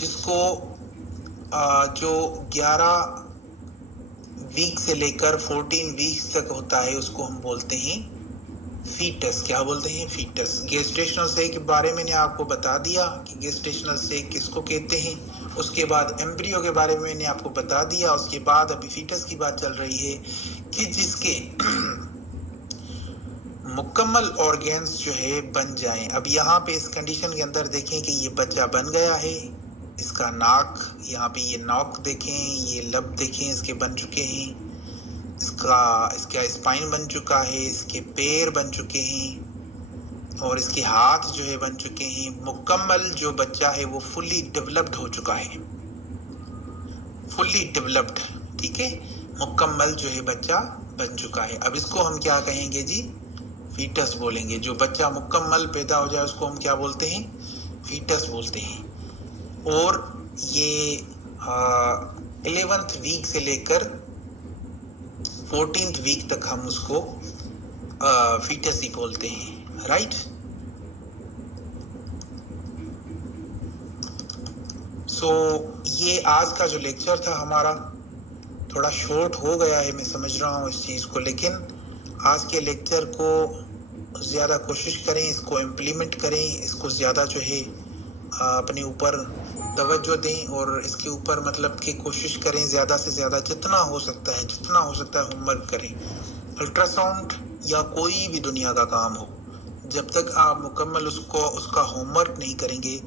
جس کو جو 11 ویک سے لے کر 14 ویک تک ہوتا ہے اس کو ہم بولتے ہیں فیٹس. کیا بولتے ہیں؟ فیٹس. گیسٹیشنل سیک کے بارے میں نے آپ کو بتا دیا کہ گیسٹیشنل سیک کس کو کہتے ہیں. اس کے بعد ایمبریو کے بارے میں نے آپ کو بتا دیا. اس کے بعد ابھی فیٹس کی بات چل رہی ہے کہ جس کے مکمل آرگنز جو ہے بن جائیں. اب یہاں پہ اس کنڈیشن کے اندر دیکھیں کہ یہ بچہ بن گیا ہے. اس کا ناک، یہاں پہ یہ ناک دیکھیں، یہ لب دیکھیں اس کے بن چکے ہیں. اس کا اسپائن بن چکا ہے، اس کے پیر بن چکے ہیں اور اس کے ہاتھ جو ہے بن چکے ہیں. مکمل جو بچہ ہے وہ فلی ڈیولپڈ ہو چکا ہے. فلی ڈیولپڈ، ٹھیک ہے، مکمل جو ہے بچہ بن چکا ہے. اب اس کو ہم کیا کہیں گے جی؟ فیٹس بولیں گے. جو بچہ مکمل پیدا ہو جائے اس کو ہم کیا بولتے ہیں؟ فیٹس بولتے ہیں. اور یہ 11th ویک سے لے کر 14th ویک تک ہم اس کو فیٹس ہی بولتے ہیں. رائٹ؟ سو یہ آج کا جو لیکچر تھا ہمارا تھوڑا شارٹ ہو گیا ہے، میں سمجھ رہا ہوں اس چیز کو، لیکن آج کے لیکچر کو زیادہ کوشش کریں، اس کو امپلیمنٹ کریں، اس کو زیادہ جو ہے اپنے اوپر توجہ دیں اور اس کے اوپر مطلب کہ کوشش کریں زیادہ سے زیادہ جتنا ہو سکتا ہے ہوم ورک کریں. الٹرا ساؤنڈ یا کوئی بھی دنیا کا کام ہو، جب تک آپ مکمل اس کا ہوم ورک نہیں کریں گے،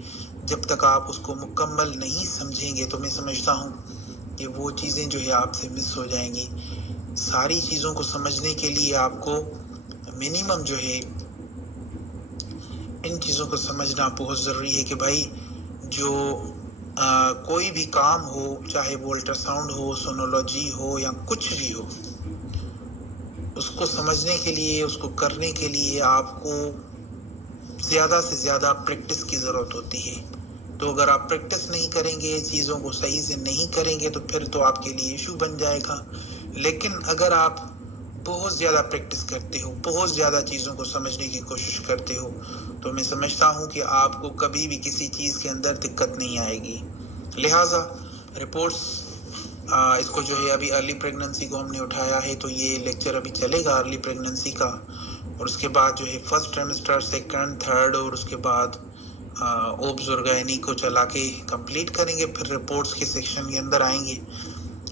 جب تک آپ اس کو مکمل نہیں سمجھیں گے، تو میں سمجھتا ہوں کہ وہ چیزیں جو ہے آپ سے مس ہو جائیں گی. ساری چیزوں کو سمجھنے کے لیے آپ کو منیمم جو ہے ان چیزوں کو سمجھنا بہت ضروری ہے کہ بھائی جو کوئی بھی کام ہو، چاہے وہ الٹرا ساؤنڈ ہو، سونولوجی ہو یا کچھ بھی ہو، اس کو سمجھنے کے لیے، اس کو کرنے کے لیے آپ کو زیادہ سے زیادہ پریکٹس کی ضرورت ہوتی ہے. تو اگر آپ پریکٹس نہیں کریں گے، چیزوں کو صحیح سے نہیں کریں گے، تو پھر تو آپ کے لیے ایشو بن جائے گا. لیکن اگر آپ بہت زیادہ پریکٹس کرتے ہو، بہت زیادہ چیزوں کو سمجھنے کی کوشش کرتے ہو، تو میں سمجھتا ہوں کہ آپ کو کبھی بھی کسی چیز کے اندر دقت نہیں آئے گی. لہٰذا رپورٹس اس کو جو ہے ابھی ارلی پریگننسی کو ہم نے اٹھایا ہے، تو یہ لیکچر ابھی چلے گا ارلی پریگننسی کا، اور اس کے بعد جو ہے فرسٹ ٹرائمسٹر، سیکنڈ، تھرڈ، اور اس کے بعد اوبز اور گائنی کو چلا کے کمپلیٹ کریں گے. پھر رپورٹس کے سیکشن کے اندر آئیں گے.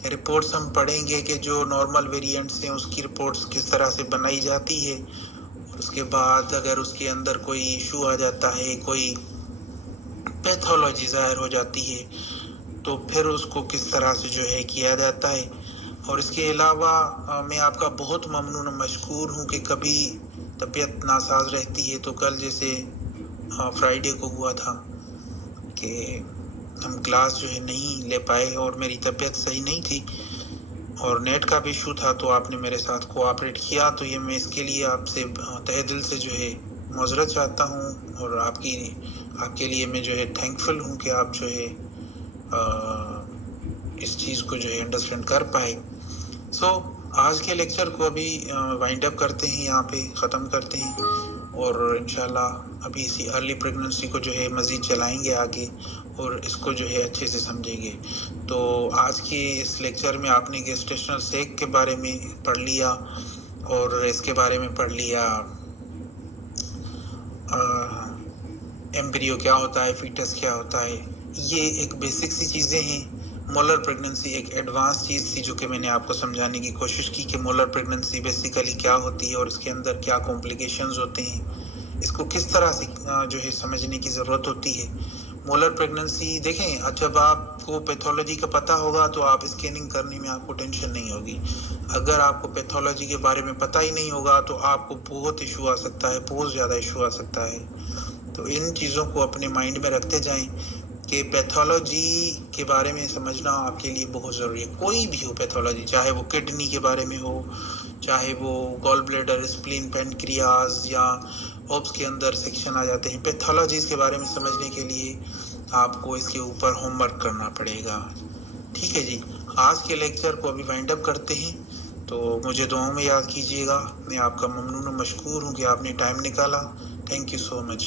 رپورٹس ہم پڑھیں گے کہ جو نارمل ویریئنٹس ہیں اس کی رپورٹس کس طرح سے بنائی جاتی ہے. اس کے بعد اگر اس کے اندر کوئی ایشو آ جاتا ہے، کوئی پیتھولوجی ظاہر ہو جاتی ہے، تو پھر اس کو کس طرح سے جو ہے کیا جاتا ہے. اور اس کے علاوہ میں آپ کا بہت ممنون و مشکور ہوں کہ کبھی طبیعت ناساز رہتی ہے. تو کل جیسے فرائیڈے کو ہوا تھا کہ ہم کلاس جو ہے نہیں لے پائے، اور میری طبیعت صحیح نہیں تھی اور نیٹ کا بھی ایشو تھا، تو آپ نے میرے ساتھ کوآپریٹ کیا. تو یہ میں اس کے لیے آپ سے تہہ دل سے جو ہے معذرت چاہتا ہوں، اور آپ کے لیے میں جو ہے تھینکفل ہوں کہ آپ جو ہے اس چیز کو جو ہے انڈرسٹینڈ کر پائے. سو آج کے لیکچر کو ابھی وائنڈ اپ کرتے ہیں، یہاں پہ ختم کرتے ہیں، اور انشاءاللہ ابھی اسی ارلی پریگننسی کو جو ہے مزید چلائیں گے آگے، اور اس کو جو ہے اچھے سے سمجھیں گے. تو آج کے اس لیکچر میں آپ نے گیسٹیشنل سیک کے بارے میں پڑھ لیا، اور اس کے بارے میں پڑھ لیا ایمبریو کیا ہوتا ہے، فیٹس کیا ہوتا ہے. یہ ایک بیسک سی چیزیں ہیں. مولر پریگننسی ایک ایڈوانس چیز تھی جو کہ میں نے آپ کو سمجھانے کی کوشش کی کہ مولر پریگننسی بیسیکلی کیا ہوتی ہے اور اس کے اندر کیا کمپلیکیشنز ہوتے ہیں، اس کو کس طرح سے جو ہے سمجھنے کی ضرورت ہوتی ہے. مولر پریگننسی دیکھیں، جب آپ کو پیتھولوجی کا پتہ ہوگا تو آپ اسکیننگ کرنے میں آپ کو ٹینشن نہیں ہوگی. اگر آپ کو پیتھولوجی کے بارے میں پتہ ہی نہیں ہوگا تو آپ کو بہت ایشو آ سکتا ہے، بہت زیادہ ایشو آ سکتا ہے. تو ان چیزوں کو اپنے مائنڈ میں رکھتے جائیں کہ پیتھولوجی کے بارے میں سمجھنا آپ کے لیے بہت ضروری ہے. کوئی بھی ہو پیتھولوجی، چاہے وہ کڈنی کے بارے میں ہو، چاہے وہ گال بلیڈر، اسپلین، پینکریاز، یا اوبس کے اندر سیکشن آ جاتے ہیں. پیتھولوجیز کے بارے میں سمجھنے کے لیے آپ کو اس کے اوپر ہوم ورک کرنا پڑے گا. ٹھیک ہے جی، آج کے لیکچر کو ابھی وائنڈ اپ کرتے ہیں. تو مجھے دعاؤں میں یاد کیجیے گا. میں آپ کا ممنون و مشکور ہوں کہ آپ نے ٹائم نکالا. Thank you so much.